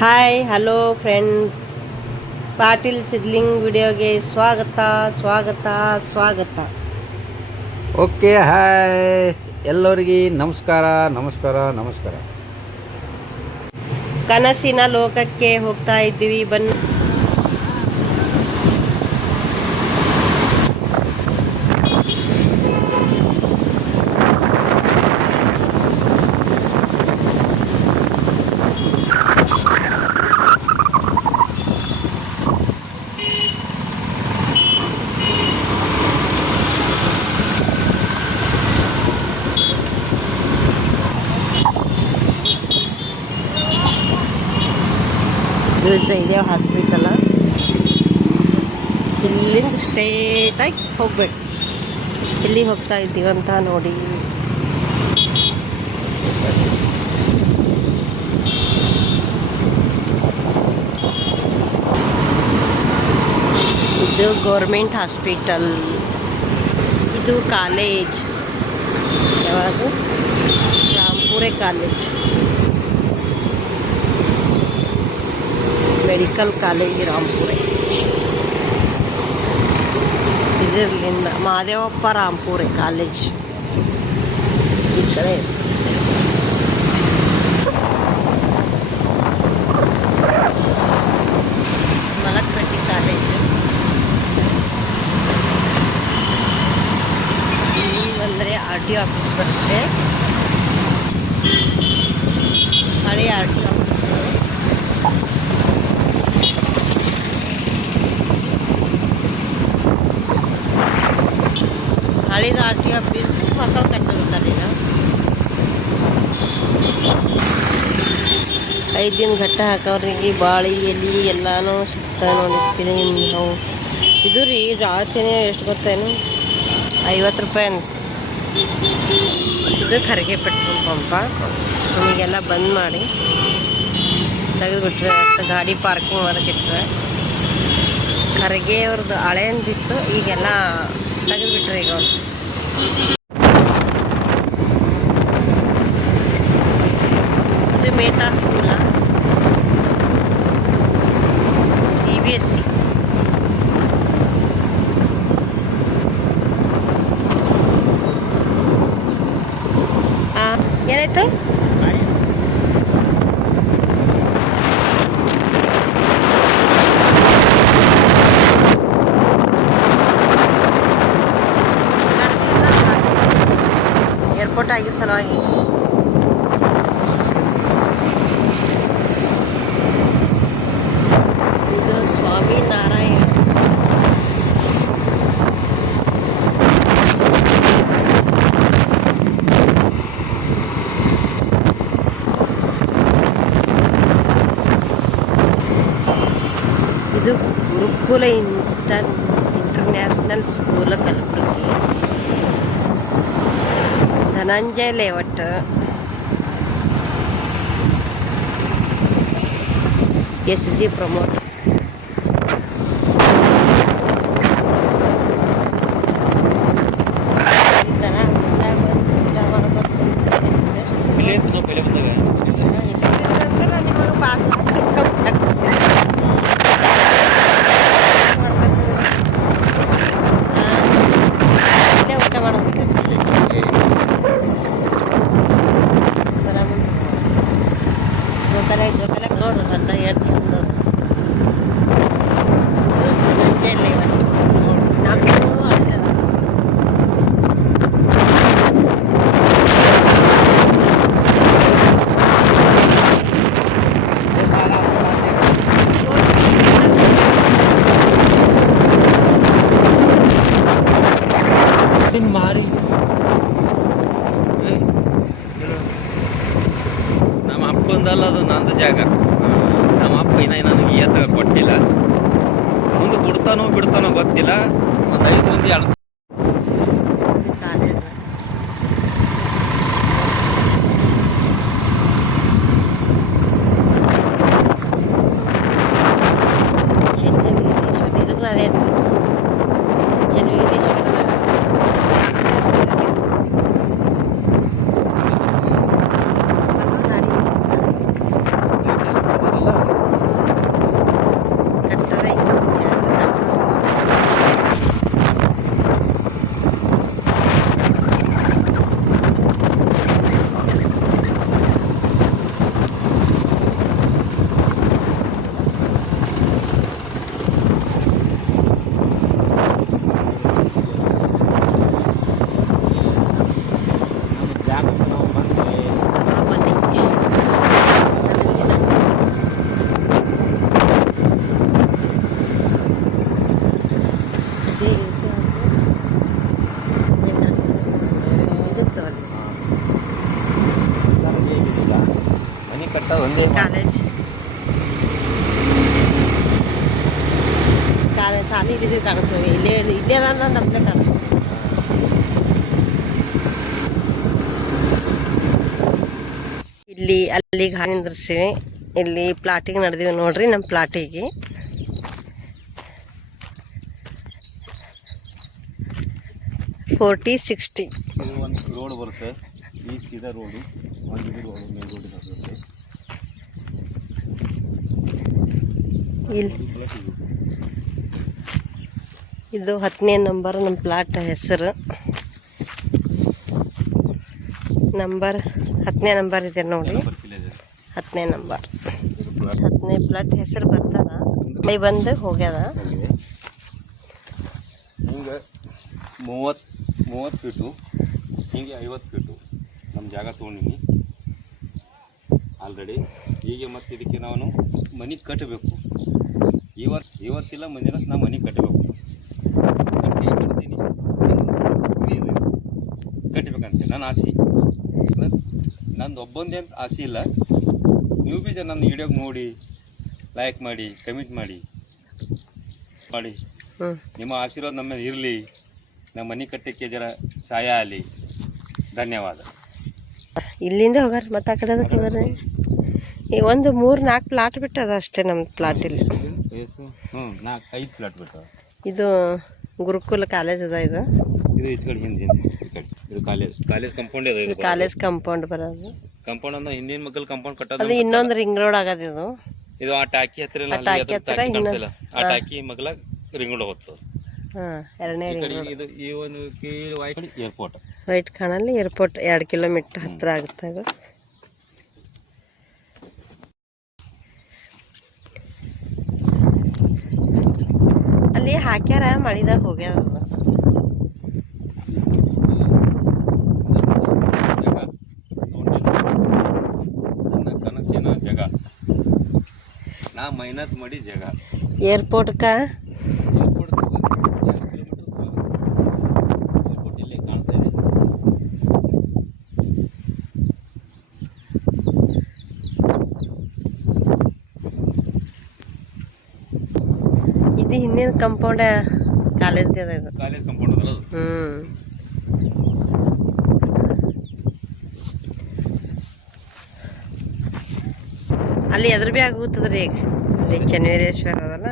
Hi hello friends, Patil Siddling ವಿಡಿಯೋಗೆ ಸ್ವಾಗತ ಸ್ವಾಗತ ಸ್ವಾಗತ. ಓಕೆ, ಹಾಯ್ ಎಲ್ಲರಿಗೆ ನಮಸ್ಕಾರ ನಮಸ್ಕಾರ ನಮಸ್ಕಾರ. ಕನಸಿನ ಲೋಕಕ್ಕೆ ಹೋಗ್ತಾ ಇದ್ದೀವಿ, ಬನ್ನಿ. ಇದೆ ಹಾಸ್ಪಿಟಲ್. ಇಲ್ಲಿಂದ ಸ್ಟ್ರೇಟಾಗಿ ಹೋಗ್ಬೇಕು. ಎಲ್ಲಿ ಹೋಗ್ತಾ ಇದ್ದೀವಂತ ನೋಡಿ. ಇದು ಗೌರ್ಮೆಂಟ್ ಹಾಸ್ಪಿಟಲ್, ಇದು ಕಾಲೇಜ್. ಯಾವುದು? Rampure college, medical college Rampure. ಇದರಿಂದ ಮಹಾದೇವಪ್ಪ ರಾಂಪುರೆ ಕಾಲೇಜ್ ಈ ಕಡೆ. ಮಲಕಪಟ್ಟಿ ಕಾಲೇಜ್. ಇಲ್ಲಿ ಬಂದರೆ ಆರ್ ಟಿ ಆಫೀಸ್ ಬರುತ್ತೆ. ಹಳೆ ಆರ್ ಟಿ ಆಫೀಸ್. ಹಳಿದ ಆರ್ ಟಿ ಆಫೀಸ್ ಹೊಸ ಕಟ್ಟುತ್ತಾರೆ. 5 ದಿನ ಘಟ್ಟ ಹಾಕೋರಿಗೆ ಬಾಳಿ ಎಲೆ ಎಲ್ಲನೂ ಸಿಗ್ತಾ ನೋಡಿರ್ತೀನಿ ನಾವು. ಇದು ರೀ ರಾತ್ರಿನೇ ಎಷ್ಟು ಗೊತ್ತೇನು? 50 ರೂಪಾಯಿ ಅಂತ. ಇದು ಖರ್ಗೆ ಪೆಟ್ರೋಲ್ ಪಂಪ. ನಮಗೆಲ್ಲ ಬಂದ್ ಮಾಡಿ ತೆಗೆದುಬಿಟ್ರೆ, ಗಾಡಿ ಪಾರ್ಕಿಂಗ್ ಮಾಡೋಕ್ಕಿಟ್ರೆ. ಖರ್ಗೆ ಅವ್ರದ್ದು ಹಳೆಯಂದಿತ್ತು, ಈಗೆಲ್ಲ ತೆಗೆದುಬಿಟ್ರೆ ಈಗ ಅವ್ರು. ಇದು ಮೇತಾ ಸ್ಕೂಲ, CBSE. ಏನಾಯ್ತು? ಏರ್ಪೋರ್ಟ್ ಆಗಿದ್ದ ಸಲುವಾಗಿ. ಇದು ಸ್ವಾಮಿ ನಾರಾಯಣ. ಇದು Gurukul international school Kalaburagi. Dhananjaya layout. SG promote. ನೋಡು ಅಂತ ಹೇಳ್ತೀನಿ. ಇದು ಧನಂಜಯ ಲೇಔಟ್. ನಮ್ಮದು ಅಲ್ಲದ. ಮಾರಿ ನಮ್ಮ ಅಪ್ಪಂದಲ್ಲ, ಅದು ನಂದು ಜಾಗ. ನಮ್ಮ ಅಪ್ಪ ನನಗೆ ಈತ ಕೊಟ್ಟಿಲ್ಲ. ಮುಂದೆ ಕೊಡ್ತಾನೋ ಬಿಡ್ತಾನೋ ಗೊತ್ತಿಲ್ಲ. ಒಂದು 5 ಮಂದಿ ಕಾಲೇಜ್. ಚೆನ್ನವೀರೇಶ್ವರ. ಇದಕ್ಕೂ ಅದೇ ಚೆನ್ನವೀರೇಶ್ವರ. ಗಾಡಿ ಕಾಲೇಜ್ ಸಾಲಿ ಹಿಡಿದು ಕಾಣಿಸ್ತೇವೆ ಇಲ್ಲೇ ಅದ ನಮ್ಗೆ ಕಾಣಿಸ್ತೇವೆ. ಇಲ್ಲಿ ಅಲ್ಲಿಗೆ ಹಾಗೆ ನಿಂದ್ರಿಸ್ತೀವಿ. ಇಲ್ಲಿ ಪ್ಲಾಟಿಗೆ ನಡೆದೀವಿ ನೋಡ್ರಿ, ನಮ್ಮ ಪ್ಲಾಟಿಗೆ. ಫೋರ್ಟಿ 60 ಒಂದು ರೋಡ್ ಬರುತ್ತೆ, ಈ ಸೀದಾ ರೋಡು, ಒಂದು ರೋಡು ಮೇನ್ ರೋಡ್ ಬರುತ್ತೆ. ಇಲ್ಲಿ ಇದು 10ನೇ ನಂಬರ್ ನಮ್ಮ ಪ್ಲಾಟ್ ಹೆಸರು. ನಂಬರ್ 10ನೇ ನಂಬರ್ ಇದೆ ನೋಡಿ, 10ನೇ ನಂಬರ್ 10ನೇ ಪ್ಲಾಟ್ ಹೆಸರು ಬರ್ತಾರ. ಅಲ್ಲಿ ಬಂದು ಹೋಗ್ಯದ. ಹಿಂಗೆ 30 ಫೀಟು, ಹಿಂಗೆ 50 ಫೀಟು ನಮ್ಮ ಜಾಗ ತೊಗೊಂಡಿನಿ ಆಲ್ರೆಡಿ. ಹೀಗೆ ಮತ್ತು ಇದಕ್ಕೆ ನಾನು ಮನೆ ಕಟ್ಟಬೇಕು. ಈ ವರ್ಷ ಇಲ್ಲ, ಮುಂದಿನ ವರ್ಷ ನಾನು ಮನೆ ಕಟ್ಟಬೇಕು. ಕಟ್ತೀನಿ ಕಟ್ಟಬೇಕಂತೆ ನನ್ನ ಆಸೆ. ನಂದು ಒಬ್ಬಂದೇ ಅಂತ ಆಸೆ ಇಲ್ಲ. ನೀವು ಬೀಜ ನನ್ನ ವಿಡಿಯೋಗೆ ನೋಡಿ ಲೈಕ್ ಮಾಡಿ, ಕಮೆಂಟ್ ಮಾಡಿ ನಿಮ್ಮ ಆಶೀರ್ವಾದ ನಮ್ಮ ಮೇಲೆ ಇರಲಿ. ನಮ್ಮ ಮನೆ ಕಟ್ಟಕ್ಕೆ ಜರ ಸಹಾಯ ಆಗಲಿ. ಧನ್ಯವಾದ. ಇಲ್ಲಿಂದ ಹೋಗಾರ ಮತ್ತೆ ಆ ಕಡೆ ಅದಕ್ಕೆ ಹೋಗಾರ. ಈಗ ಒಂದು 3-4 ಪ್ಲಾಟ್ ಬಿಟ್ಟದ ಅಷ್ಟೇ ನಮ್ಮ ಪ್ಲಾಟ್ ಇಲ್ಲಿ. 4-5 ಪ್ಲಾಟ್ ಬಿಟ್ಟು ಇದು ಗುರುಕುಲ ಕಾಲೇಜ್ ಅದ. ಇದು ಈಚೆ ಕಡೆ ಹಿಂದೆ ಇದು ಕಾಲೇಜ್ ಕಂಪೌಂಡ್ ಇದೆ. ಇದು ಕಾಲೇಜ್ ಕಂಪೌಂಡ್ ಬರೋದು. ಕಂಪೌಂಡ್ ಅಂದ್ರೆ ಹಿಂದಿನ ಮಕ್ಕಳು ಕಂಪೌಂಡ್ ಕಟ್ಟೋದು. ಅದು ಇನ್ನೊಂದು ರಿಂಗ್ ರೋಡ್ ಆಗದ. ಇದು ಆ ಟಾಕಿ ಹತ್ತಿರ ಆ ಟಾಕಿ ಮಗಲ ರಿಂಗ್ ರೋಡ್ ಹೋಗ್ತದೆ. ಎರಡನೇ ರಿಂಗ್ ರೋಡ್. ಇದು ಈ ಒಂದು ಏರ್ಪೋರ್ಟ್ ವೈಟ್ ಖಾನಲ್ಲಿ ಏರ್ಪೋರ್ಟ್ 2 ಕಿಲೋಮೀಟರ್ ಹತ್ತಿರ ಆಗುತ್ತೆ. ಅದು ಅಲ್ಲಿ ಹಾಕ್ಯಾರ, ಮಳಿದಾಗ ಹೋಗ್ಯದ. ನನ್ನ ಕನಸಿನ ಜಾಗ, ನಾ ಮೆಹನತ್ ಮಾಡಿ ಜಾಗ. ಏರ್ಪೋರ್ಟ್ಕ ಏರ್ಪೋರ್ಟ್ ಇಲ್ಲೇ ಕಾಣ್ತಾ ಇದೆ. ಇದು ಹಿಂದಿನ ಕಂಪೌಂಡ್ ಕಾಲೇಜ್ ಅದ. ಇದು ಕಾಲೇಜ್ ಕಂಪೌಂಡ್ ಅದಲ್ಲ ಅದು. ಅಲ್ಲಿ ಎದ್ರ ಭೀ ಆಗುತ್ತದ್ರಿ. ಈಗ ಅಲ್ಲಿ ಚನ್ನವೀರೇಶ್ವರ ಅದಲ್ಲ,